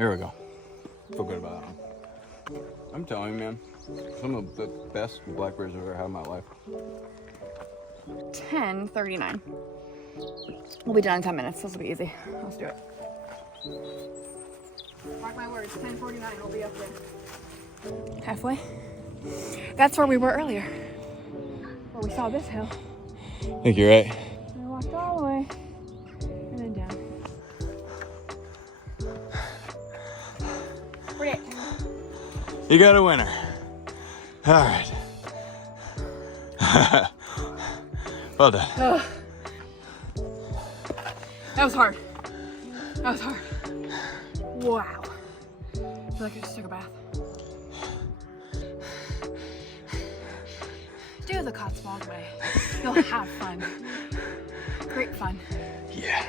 Here we go. Feel good about that one. I'm telling you, man, some of the best blackberries I've ever had in my life. 10:39. We'll be done in 10 minutes. This will be easy. Let's do it. Mark my words, 10:49, we'll be up there. Halfway? That's where we were earlier. Where we saw this hill. I think you're right. And we walked all the way. And then down. We're it. You got a winner. All right. Well done. Ugh. That was hard. That was hard. Wow. I feel like I just took a bath. Do the Cotswold Way. You'll have fun. Great fun. Yeah.